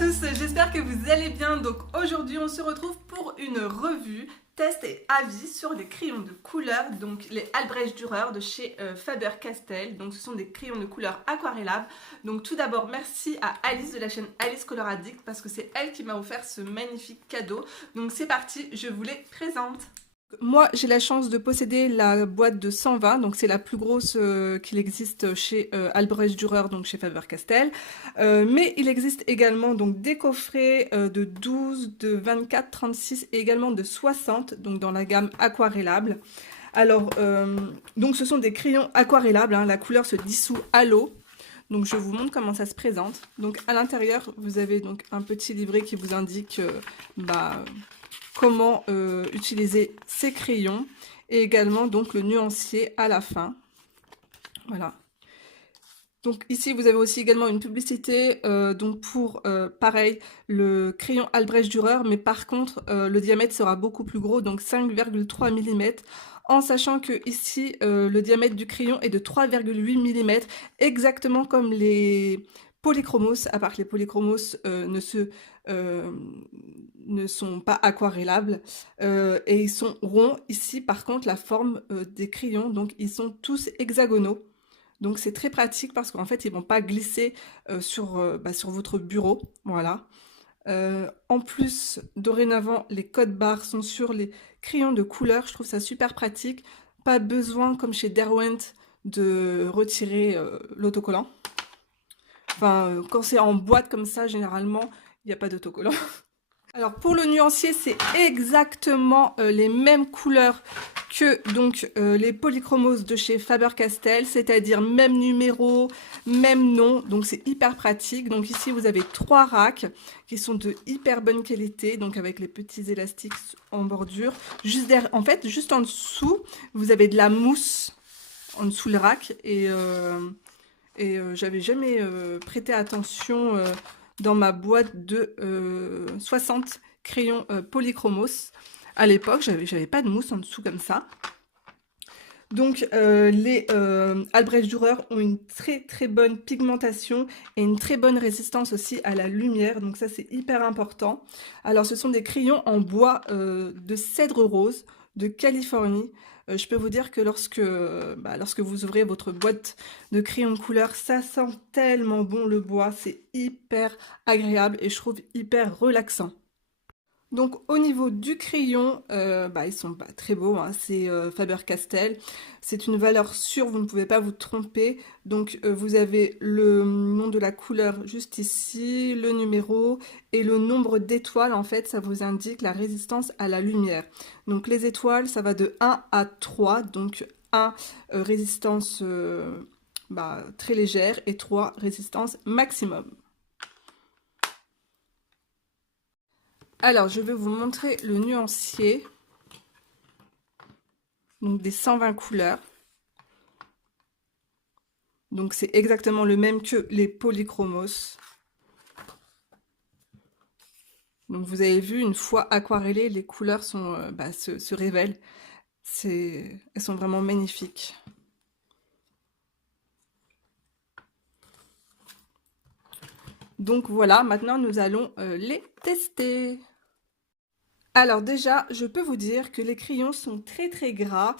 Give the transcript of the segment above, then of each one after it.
tous, j'espère que vous allez bien. Donc aujourd'hui on se retrouve pour une revue, test et avis sur les crayons de couleur, donc les Albrecht Dürer de chez Faber-Castell. Donc ce sont des crayons de couleur aquarellables. Donc tout d'abord merci à Alice de la chaîne Alice Color Addict parce que c'est elle qui m'a offert ce magnifique cadeau. Donc c'est parti, je vous les présente. Moi, j'ai la chance de posséder la boîte de 120, donc c'est la plus grosse qu'il existe chez Albrecht Dürer, donc chez Faber-Castell. Mais il existe également donc des coffrets de 12, de 24, 36 et également de 60, donc dans la gamme aquarellable. Alors, donc ce sont des crayons aquarellables, hein, la couleur se dissout à l'eau. Donc je vous montre comment ça se présente. Donc à l'intérieur, vous avez donc un petit livret qui vous indique comment utiliser ces crayons et également donc le nuancier à la fin. Voilà. Donc ici vous avez aussi également une publicité donc pour pareil le crayon Albrecht Dürer, mais par contre le diamètre sera beaucoup plus gros, donc 5,3 mm, en sachant que ici le diamètre du crayon est de 3,8 mm, exactement comme les polychromos, à part que les polychromos ne sont pas aquarellables et ils sont ronds. Ici par contre la forme des crayons, donc ils sont tous hexagonaux. Donc c'est très pratique parce qu'en fait ils vont pas glisser sur votre bureau, voilà. En plus, dorénavant, les codes barres sont sur les crayons de couleur, je trouve ça super pratique. Pas besoin, comme chez Derwent, de retirer l'autocollant. Enfin, quand c'est en boîte comme ça, généralement, il n'y a pas d'autocollant. Alors pour le nuancier, c'est exactement les mêmes couleurs que donc les polychromos de chez Faber-Castell, c'est-à-dire même numéro, même nom, donc c'est hyper pratique. Donc ici vous avez 3 racks qui sont de hyper bonne qualité, donc avec les petits élastiques en bordure. Juste derrière, en fait, juste en dessous, vous avez de la mousse en dessous le rack et j'avais jamais prêté attention dans ma boîte de 60 crayons polychromos. À l'époque, j'avais pas de mousse en dessous comme ça. Donc les Albrecht Dürer ont une très bonne pigmentation et une très bonne résistance aussi à la lumière, donc ça c'est hyper important. Alors ce sont des crayons en bois de cèdre rose de Californie. Je peux vous dire que lorsque vous ouvrez votre boîte de crayons de couleur, ça sent tellement bon le bois, c'est hyper agréable et je trouve hyper relaxant. Donc au niveau du crayon, ils sont très beaux, hein, c'est Faber-Castell, c'est une valeur sûre, vous ne pouvez pas vous tromper. Donc vous avez le nom de la couleur juste ici, le numéro et le nombre d'étoiles, en fait ça vous indique la résistance à la lumière. Donc les étoiles ça va de 1 à 3, donc 1 résistance très légère et 3 résistance maximum. Alors, je vais vous montrer le nuancier, donc des 120 couleurs. Donc, c'est exactement le même que les polychromos. Donc, vous avez vu, une fois aquarellées, les couleurs sont, se révèlent. Elles sont vraiment magnifiques. Donc, voilà, maintenant, nous allons les tester. Alors déjà, je peux vous dire que les crayons sont très gras,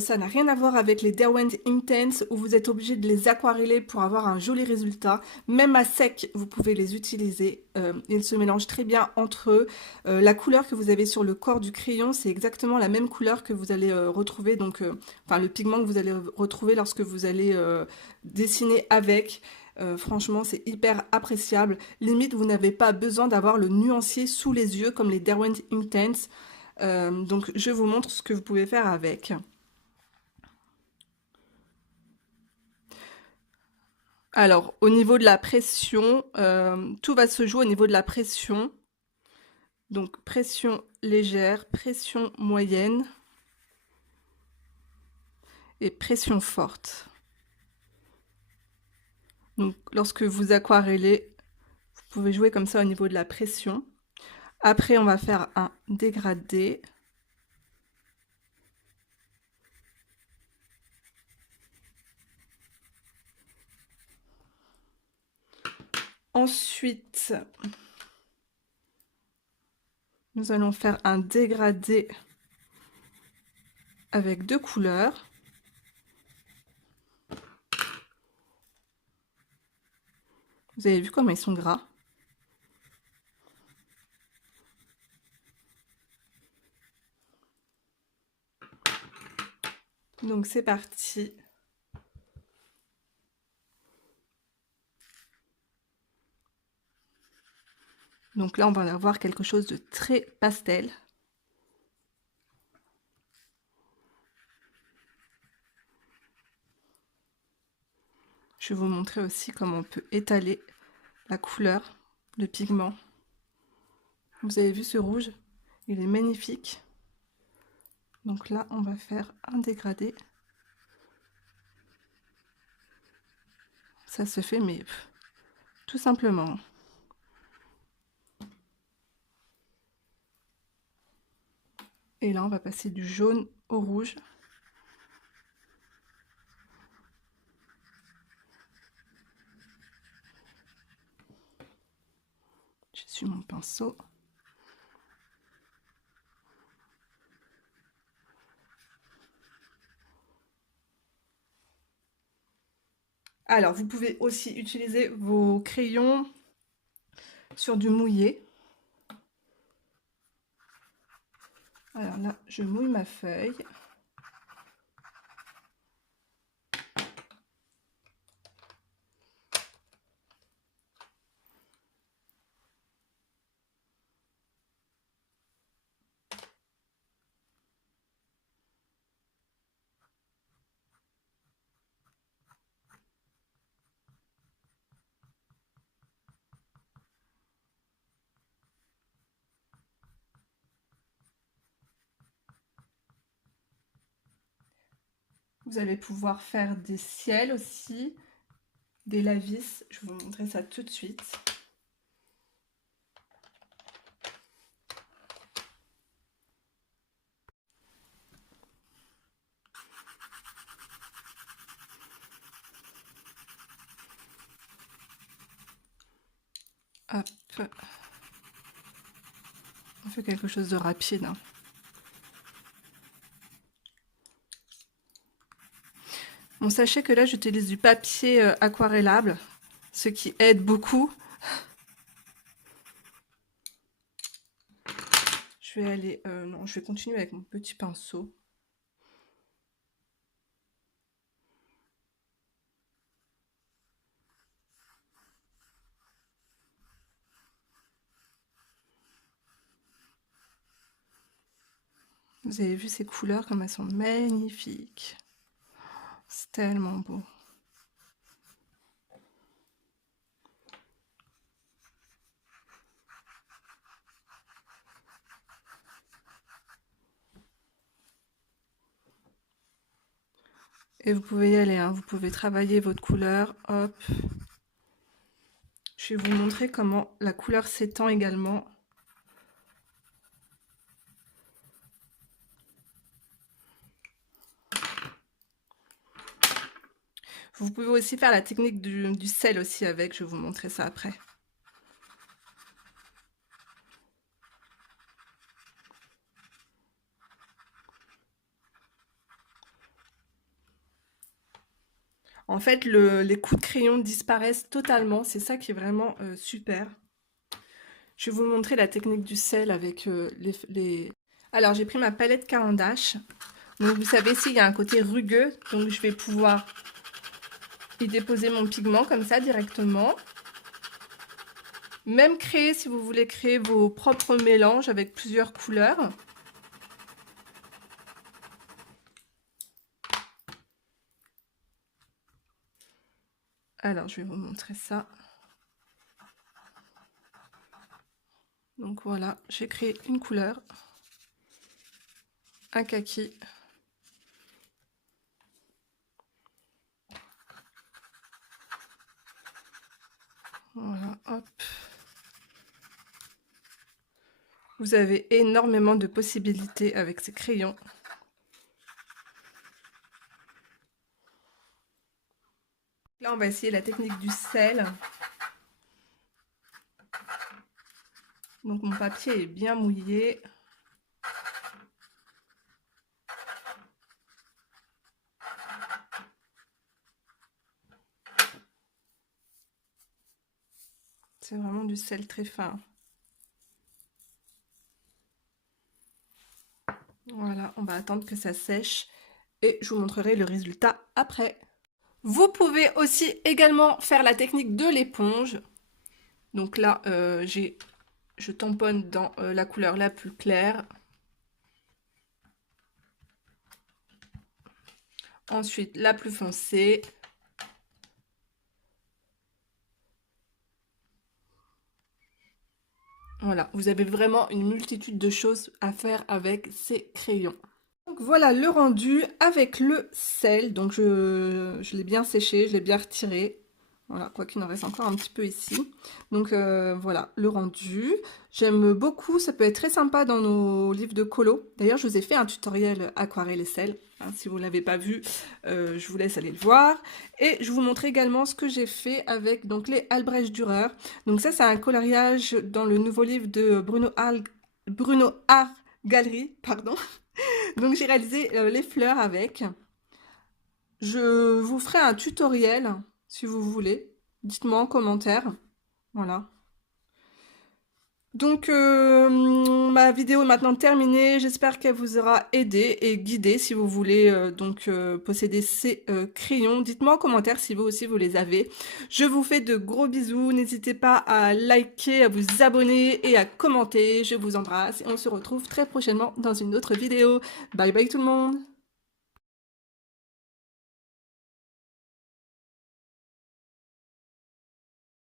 ça n'a rien à voir avec les Derwent Intense où vous êtes obligé de les aquareller pour avoir un joli résultat. Même à sec, vous pouvez les utiliser, ils se mélangent très bien entre eux. La couleur que vous avez sur le corps du crayon, c'est exactement la même couleur que vous allez retrouver, donc le pigment que vous allez retrouver lorsque vous allez dessiner avec. Franchement, c'est hyper appréciable. Limite, vous n'avez pas besoin d'avoir le nuancier sous les yeux comme les Derwent Intense. Donc, je vous montre ce que vous pouvez faire avec. Alors, au niveau de la pression, tout va se jouer au niveau de la pression. Donc, pression légère, pression moyenne et pression forte. Donc, lorsque vous aquarellez, vous pouvez jouer comme ça au niveau de la pression. Après, on va faire un dégradé. Ensuite, Nous allons faire un dégradé avec 2 couleurs. Vous avez vu comment ils sont gras? Donc c'est parti. Donc là, on va avoir quelque chose de très pastel. Je vais vous montrer aussi comment on peut étaler la couleur, le pigment. Vous avez vu ce rouge? Il est magnifique. Donc là, on va faire un dégradé. Ça se fait, mais tout simplement. Et là, on va passer du jaune au rouge. Je suis mon pinceau. Alors, vous pouvez aussi utiliser vos crayons sur du mouillé. Alors là, je mouille ma feuille. Vous allez pouvoir faire des ciels aussi, des lavis. Je vais vous montrer ça tout de suite. Hop. On fait quelque chose de rapide, hein. Bon, sachez que là, j'utilise du papier aquarellable, ce qui aide beaucoup. Je vais aller... non, je vais continuer avec mon petit pinceau. Vous avez vu ces couleurs comme elles sont magnifiques. C'est tellement beau. Et vous pouvez y aller, hein. Vous pouvez travailler votre couleur. Hop. Je vais vous montrer comment la couleur s'étend également. Vous pouvez aussi faire la technique du sel aussi avec. Je vais vous montrer ça après. En fait, les coups de crayon disparaissent totalement. C'est ça qui est vraiment super. Je vais vous montrer la technique du sel avec les... Alors, j'ai pris ma palette Caran d'Ache. Donc, vous savez, ici, il y a un côté rugueux. Donc, je vais pouvoir y déposer mon pigment comme ça directement. Même créer, si vous voulez créer vos propres mélanges avec plusieurs couleurs. Alors, je vais vous montrer ça. Donc voilà, j'ai créé une couleur, un kaki. Voilà, hop. Vous avez énormément de possibilités avec ces crayons. Là, on va essayer la technique du sel. Donc mon papier est bien mouillé. C'est vraiment du sel très fin. Voilà, on va attendre que ça sèche et je vous montrerai le résultat après. Vous pouvez aussi également faire la technique de l'éponge. Donc là, je tamponne dans la couleur la plus claire. Ensuite, la plus foncée. Voilà, vous avez vraiment une multitude de choses à faire avec ces crayons. Donc voilà le rendu avec le sel. Donc je l'ai bien séché, je l'ai bien retiré. Voilà, quoi qu'il en reste encore un petit peu ici. Donc voilà le rendu. J'aime beaucoup, ça peut être très sympa dans nos livres de colo. D'ailleurs, je vous ai fait un tutoriel aquarelle et sel. Hein, si vous ne l'avez pas vu, je vous laisse aller le voir. Et je vous montre également ce que j'ai fait avec donc les Albrecht Dürer. Donc ça, c'est un coloriage dans le nouveau livre de Bruno Art Galerie, pardon. Donc j'ai réalisé les fleurs avec. Je vous ferai un tutoriel si vous voulez. Dites-moi en commentaire. Voilà. Donc ma vidéo est maintenant terminée. J'espère qu'elle vous aura aidé et guidé si vous voulez posséder ces crayons. Dites-moi en commentaire si vous aussi vous les avez. Je vous fais de gros bisous. N'hésitez pas à liker, à vous abonner et à commenter. Je vous embrasse et on se retrouve très prochainement dans une autre vidéo. Bye bye tout le monde.